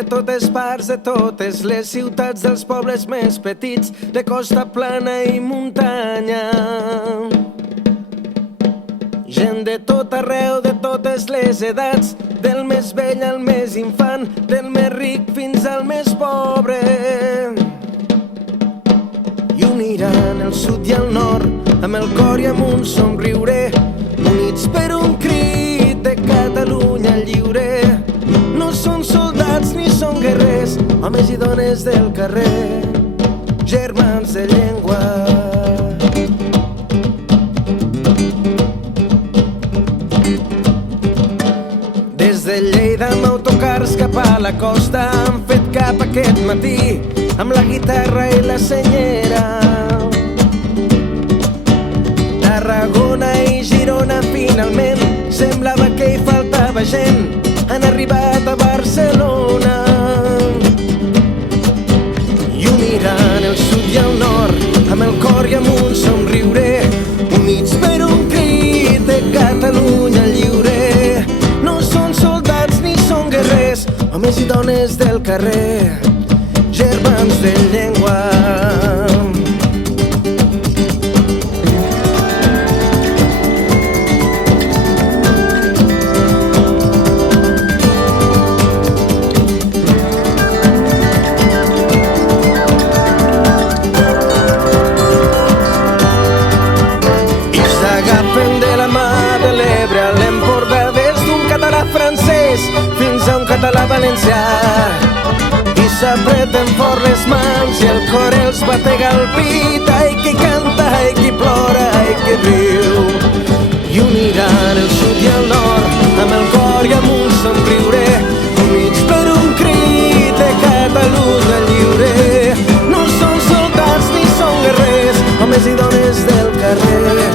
de totes parts, de totes les ciutats, dels pobles més petits, de costa plana i muntanya. Gent de tot arreu, de totes les edats, del més vell al més infant, del més ric fins al més pobre. I uniran el sud i el nord, amb el cor i amb un somriure, units per un crit de Catalunya lliure. No són soldats ni són guerrers, homes i dones del carrer, germans de llengua. Des de Lleida amb autocars cap a la costa han fet cap aquest matí amb la guitarra i la senyera. Tarragona i Girona finalment semblava que hi faltava gent, han arribat a Barcelona. I uniran el sud i el nord amb el cor i amb un somriure, units per un crit de Catalunya lliure. No són soldats ni són guerrers, homes i dones del carrer, germans de llengua. Francès fins a un català valencià, i s'apreten fort les mans i el cor els batega al pit. Ai, qui canta, ai, qui plora, ai, qui riu. I uniran el sud i el nord amb el cor i amb un somriure, units per un crit de Catalunya lliure. No són soldats ni són guerrers, homes i dones del carrer,